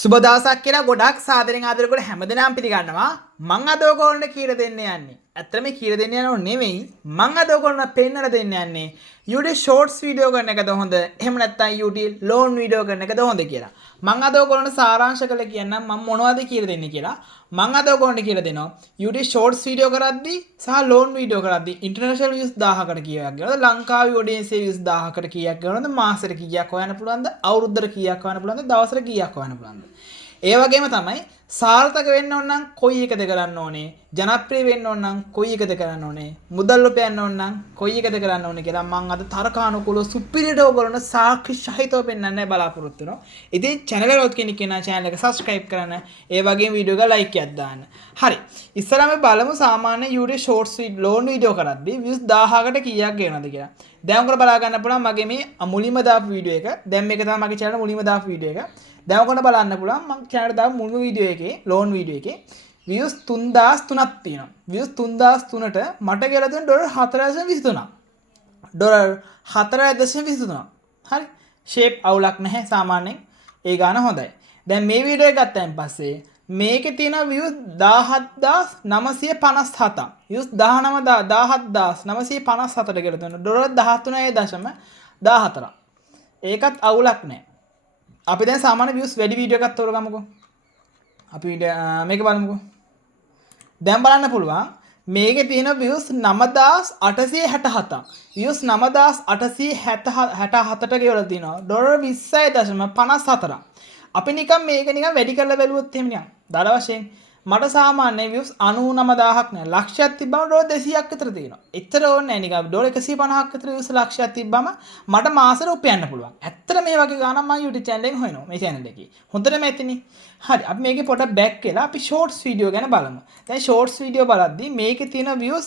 සුබ දවසක් කියලා ගොඩක් සාදරෙන් ආදර කරලා හැමදෙනාම පිළිගන්නවා. මං අද ඔයගොල්ලන්ට කියලා දෙන්න යන්නේ. ඇත්තට මේ කියලා දෙන්න යනව නෙවෙයි. මං අද ඔයගොල්ලන්ට පෙන්නලා දෙන්න යන්නේ YouTube shorts වීඩියෝ කරන එකද හොඳ? එහෙම නැත්නම් YouTube long වීඩියෝ කරන එකද හොඳ කියලා. මං අද ඔයගොල්ලන්ට සාරාංශ කරලා කියන්නම් මම මොනවද කියලා දෙන්නේ කියලා. මං අද ඔයගොල්ලන්ට කියලා දෙනවා YouTube shorts වීඩියෝ කරද්දී සහ long වීඩියෝ කරද්දී international views 1000කට කීයක් ගන්නවද? ලංකාවේ audience views 1000කට කීයක් ගන්නවද? මාසෙට කීයක් හොයන්න පුළුවන්ද? අවුරුද්දට කීයක් හොයන්න පුළුවන්ද? දවසට කීයක් හොයන්න පුළුවන්ද? ඒ වගේම තමයි සාර්ථක වෙන්න ඕන නම් කොයි එකද කරන්න ඕනේ, ජනප්‍රිය වෙන්න ඕන නම් කොයි එකද කරන්න ඕනේ, මුදල් උපයන්න ඕන නම් කොයි එකද කරන්න ඕනේ කියලා මම අද තර්කානුකූලව සුපිරියට ඔයගොල්ලන්ට සාක්ෂි සහිතව පෙන්වන්න බලාපොරොත්තු වෙනවා. ඉතින් channel එක ලොත් කෙනෙක් ඉන්නා channel එක subscribe කරන්න, ඒ වගේම වීඩියෝ එක like එකක් දාන්න. හරි. ඉස්සරහම බලමු සාමාන්‍ය YouTube shorts long වීඩියෝ කරද්දී views 1000කට කීයක් ගෙනවද කියලා. දැන් උකට බලා ගන්න පුළුවන් මගේ මේ මුලින්ම දාපු වීඩියෝ එක. දැන් මේක තමයි මගේ channel මුලින්ම දාපු වීඩියෝ එක. දැන් ඔකට බලන්න පුළුවන් මම channel දාපු මුල්ම වීඩියෝ එකේ ලෝන් වීඩියෝ එකේ views 3003ක් තියෙනවා. views 3003ට මට කියලා තියෙන $4.23. $4.23. හරි. shape අවුලක් නැහැ සාමාන්‍යයෙන්. ඒ ගාන හොඳයි. දැන් මේ වීඩියෝ එක ගත්තයින් පස්සේ මේකේ තියෙන views 17957ක්. views 17957ට කියලා තියෙනවා. $13.14. ඒකත් අවුලක් නැහැ. අපි දැන් සාමාන්‍ය views වැඩි වීඩියෝ එකක් තෝරගමුකෝ. අපි මේක බලමුකෝ. දැන් බලන්න පුළුවන් මේකේ තියෙන views 9867ක්. views 9867ට ගෙවලා තිනවා $20.54. අපි නිකන් මේක නිකන් වැඩි කරලා බැලුවොත් එහෙම නිකන් දර වශයෙන් මට සාමාන්‍ය views 99000ක් නෑ ලක්ෂයක් තිබ්බම $200ක් විතර තියෙනවා. එච්චර ඕනේ නෑ නිකන් $150ක් විතර views ලක්ෂයක් තිබ්බම මට මාසෙට උපයන්න පුළුවන්. ඇත්තට මේ වගේ ගානක් මම YouTube channel එකෙන් හොයනවා. මේ channel එකේ. හොඳටම ඇතිනේ. හරි. අපි මේකේ පොඩක් back වෙලා අපි shorts video ගැන බලමු. දැන් shorts video බලද්දී මේකේ තියෙන views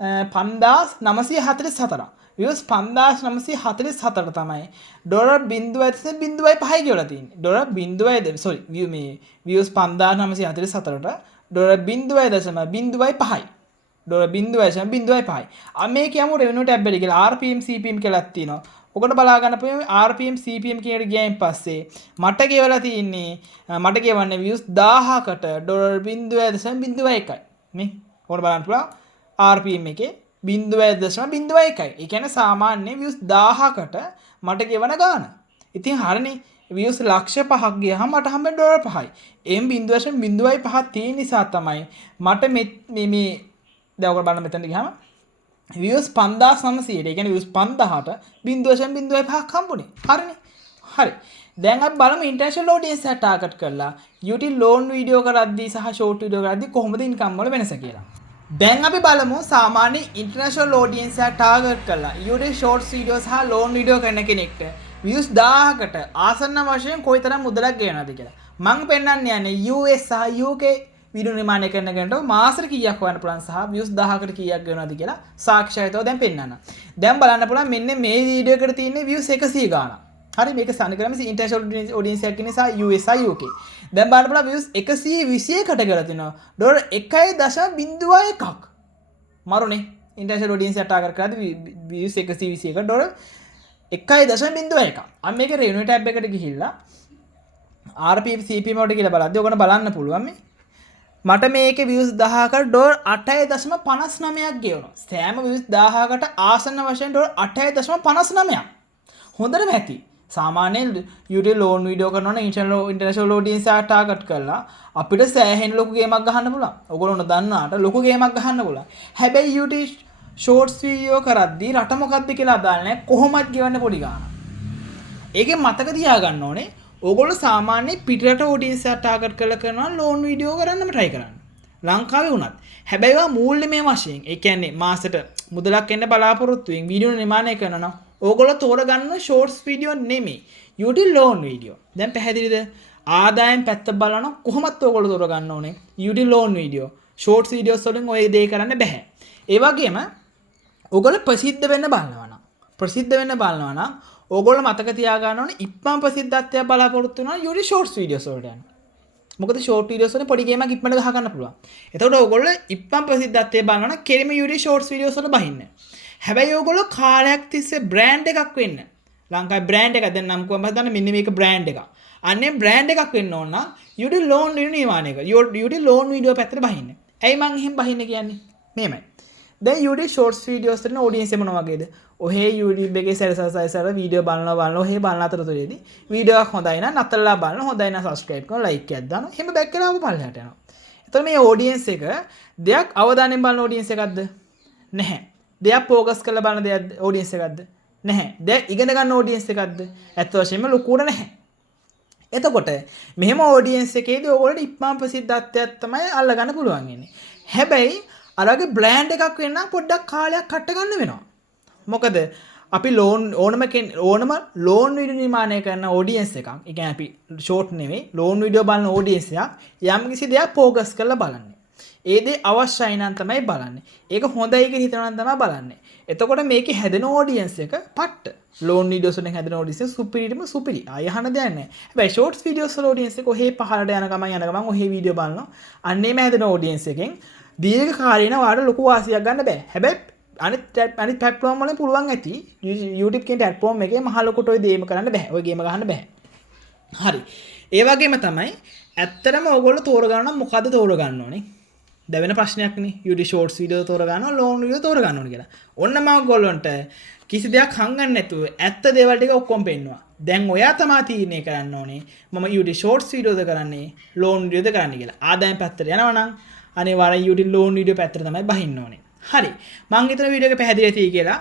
5944. views 5944ට තමයි $0.05 ගෙවලා තියෙන්නේ. views 5944ට $0.05. මේ කියමු revenue tab එකට ගිහලා RPM CPM කියලා තියෙනවා. ඔකට බලා ගන්න පුළුවන් RPM CPM කියන එකට ගියයින් පස්සේ මට ගෙවලා තියෙන්නේ මට ගෙවන්නේ views 1000කට $0.01. මේ ඔකට බලන්න පුළුවන් RPM එකේ 0.01. ඒ කියන්නේ සාමාන්‍ය views 1000කට මට ගෙවන ගාන. ඉතින් හරිනේ views ලක්ෂ 5ක් ගියහම මට හම්බෙන්නේ $5යි. එම් 0.05 තියෙන නිසා තමයි මට මේ දැන් ඔයගොල්ලෝ බලන්න මෙතනට ගියාම views 5900. ඒ කියන්නේ views 5000ට 0.05ක් හම්බුනේ. හරිනේ. හරි. දැන් අපි බලමු international audience එක target කරලා YouTube long video කරද්දී සහ short video කරද්දී කොහොමද income වල වෙනස කියලා. දැන් අපි බලමු සාමාන්‍ය international audience එක target කරලා YouTube shorts video සහ long video කරන කෙනෙක්ට views 1000කට ආසන්න වශයෙන් කොයිතරම් මුදලක් ගෙවනවද කියලා. මම පෙන්නන්න යන්නේ US සහ UK වීඩියෝ නිර්මාණය කරන කෙනෙක්ට මාසෙට කීයක් හොයන්න පුළුවන් සහ views 1000කට කීයක් ගෙවනවද කියලා සාක්ෂියතව දැන් පෙන්නන්න. දැන් බලන්න පුළුවන් මෙන්න මේ වීඩියෝ එකට තියෙන views 100 ගාණක්. හරි මේක සනිකරම international audience එකක් නිසා US සහ UK. දැන් බලන්න පුළුවන් views 121කට ගෙවලා තිනවා $1.01ක්. මරුනේ international audience එක target කරද්දී views 121කට $1.01. අන්න මේක revenue tab එකට ගිහිල්ලා RPM CPM වලට කියලා බලද්දී ඔයගොල්ලෝ බලන්න පුළුවන් මේ මට මේකේ views 1000කට $8.59ක් ගෙවනවා. සෑම views 1000කට ආසන්න වශයෙන් $8.59ක්. හොඳටම ඇති. සාමාන්‍යයෙන් YouTube long video කරනවා නම් international audience එක target කරලා අපිට සෑහෙන ලොකු ගේමක් ගහන්න පුළුවන්. ඔයගොල්ලෝ දන්නාට ලොකු ගේමක් ගහන්න පුළුවන්. හැබැයි YouTube shorts video කරද්දී රට මොකද්ද කියලා අදාළ නැහැ. කොහොමද ගෙවන්න පොඩි ගානක්. ඒකේ මතක තියාගන්න ඕනේ. ඔයගොල්ලෝ සාමාන්‍ය පිටරට audience එක target කරලා කරනවා long video කරන්නම try කරන්න. ලංකාවේ වුණත්. හැබැයි ඒවා මූල්‍යමය වශයෙන් ඒ කියන්නේ මාසෙට මුදලක් එන්න බලාපොරොත්තු වෙන වීඩියෝ නිර්මාණය කරනවා නම් ඕගොල්ලෝ තෝරගන්න shorts video නෙමෙයි YouTube long video. දැන් පැහැදිලිද? ආදායම් පැත්ත බලන කොහොමද ඕගොල්ලෝ තෝරගන්න ඕනේ? YouTube long video. shorts videos වලින් ඔය දේ කරන්න බෑ. ඒ වගේම ඕගොල්ලෝ ප්‍රසිද්ධ වෙන්න බලනවා නම් ඕගොල්ලෝ මතක තියාගන්න ඕනේ ඉක්මන් ප්‍රසිද්ධත්වය බලාපොරොත්තු වෙනවා YouTube shorts videos වලට යන්න. මොකද short videos වල පොඩි ගේමක් ඉක්මනට ගහ ගන්න පුළුවන්. එතකොට ඕගොල්ලෝ ඉක්මන් ප්‍රසිද්ධත්වය බලනවා නම් කෙලිම YouTube shorts videos වල බහින්න. හැබැයි ඕගොල්ලෝ කාලයක් තිස්සේ බ්‍රෑන්ඩ් එකක් වෙන්න. ලංකාවේ බ්‍රෑන්ඩ් එකක් දැන් නම් කොහමද දන්නේ මෙන්න මේක බ්‍රෑන්ඩ් එකක්. අන්නේ බ්‍රෑන්ඩ් එකක් වෙන්න ඕන නම් YouTube loan video නිර්මාණය කර. YouTube loan video පැත්තට බහින්න. ඇයි මං එහෙම බහින්න කියන්නේ? මෙහෙමයි. දැන් YouTube shorts videos වලින් audience එක මොන වගේද? ඔහේ YouTube එකේ සැරසසයිසර වීඩියෝ බලනවා ඔහේ බලන අතරතුරේදී වීඩියෝ එකක් හොඳයි නම් නතරලා බලන හොඳයි නම් subscribe කරනවා like එකක් දානවා. එහෙම බැක් කරලා ආපහු පල්ලෙහාට යනවා. එතකොට මේ audience එක දෙයක් අවධානයෙන් බලන audience එකක්ද? නැහැ. දෙයක් focus කරලා බලන දෙයක් audience එකක්ද? නැහැ. දෙයක් ඉගෙන ගන්න audience එකක්ද? ඇත්ත වශයෙන්ම ලොකුවට නැහැ. එතකොට මෙහෙම audience එකේදී ඕගොල්ලෝ ඉක්මන් ප්‍රසිද්ධත්වයක් තමයි අල්ලගන්න පුළුවන් ඉන්නේ. හැබැයි අරගේ බ්‍රෑන්ඩ් එකක් වෙන්න පොඩ්ඩක් කාලයක් කට ගන්න වෙනවා. මොකද අපි ඕනම ලෝන් වීඩියෝ නිර්මාණය කරන audience එකක්. ඒ කියන්නේ අපි short නෙවෙයි ලෝන් වීඩියෝ බලන audience එකක් යම් කිසි දෙයක් focus කරලා බලන්නේ. ඒ දේ අවශ්‍යයි නම් තමයි බලන්නේ. ඒක හොඳයි කියලා හිතනවා නම් තමයි බලන්නේ. එතකොට මේකේ හැදෙන audience එක පට්ට. ලෝන් වීඩියෝස් වලින් හැදෙන audience එක සුපිරි. ආය අහන්න දෙයක් නැහැ. හැබැයි shorts videos වල audience එක ඔහේ පහළට යන ගමන් ඔහේ වීඩියෝ බලනවා. අන්නේම හැදෙන audience එකෙන් දීර්ඝ කාලීන වාට ලොකු වාසියක් ගන්න බෑ. හැබැයි අනිත් platform වලින් පුළුවන් ඇති. YouTube කියන platform එකේ මහ ලොකුට ඔය දේම කරන්න බෑ. ඔය ගේම ගහන්න බෑ. හරි. ඒ වගේම තමයි ඇත්තටම ඕගොල්ලෝ තෝරගන්න නම් මොකද්ද තෝරගන්න ඕනේ? දැවෙන ප්‍රශ්නයක් නේ. YouTube shorts video තෝරගන්නවා, long video තෝරගන්න ඕනේ කියලා. ඔන්න මම ඔයගොල්ලන්ට කිසි දෙයක් හංගන්න නැතුව ඇත්ත දේවල් ටික ඔක්කොම පෙන්නවා. දැන් ඔයා තමයි තීරණය කරන්න ඕනේ. මම YouTube shorts videoද කරන්නේ, long videoද කරන්නේ කියලා. ආදායම් පැත්තට යනවා නම් අනිවාර්යෙන් YouTube long video පැත්තට තමයි බහින්න ඕනේ. හරි. මම හිතන වීඩියෝ එක පැහැදිලි ඇති කියලා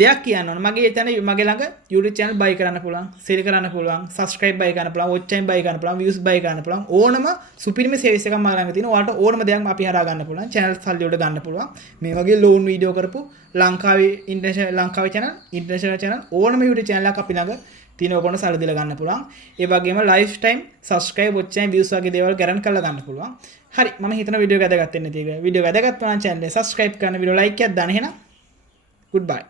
දෙයක් කියන්න ඕන. මගේ ළඟ YouTube channel buy කරන්න පුළුවන්, sell කරන්න පුළුවන්, subscribe buy කරන්න පුළුවන්, watch time buy කරන්න පුළුවන්, views buy කරන්න පුළුවන්. ඕනම සුපිරිම service එකක් මම ළඟ තියෙනවා. ඔයාලට ඕනම දෙයක් අපි හරහා ගන්න පුළුවන්. channel සල්ලි වලට ගන්න පුළුවන්. මේ වගේ loan video කරපු ලංකාවේ channel, international channel ඕනම YouTube channel එකක් අපි ළඟ තියෙන ඔකොන්න සල්ලි දීලා ගන්න පුළුවන්. ඒ වගේම lifetime subscribe, watch time, views වගේ දේවල් guarantee කරලා ගන්න පුළුවන්. හරි. මම හිතන වීඩියෝ එක වැදගත් වෙන්න තියෙනවා. වීඩියෝ වැදගත් වුණා නම් channel එක subscribe කරන්න, වීඩියෝ like එකක් දාන්න එහෙනම්. goodbye.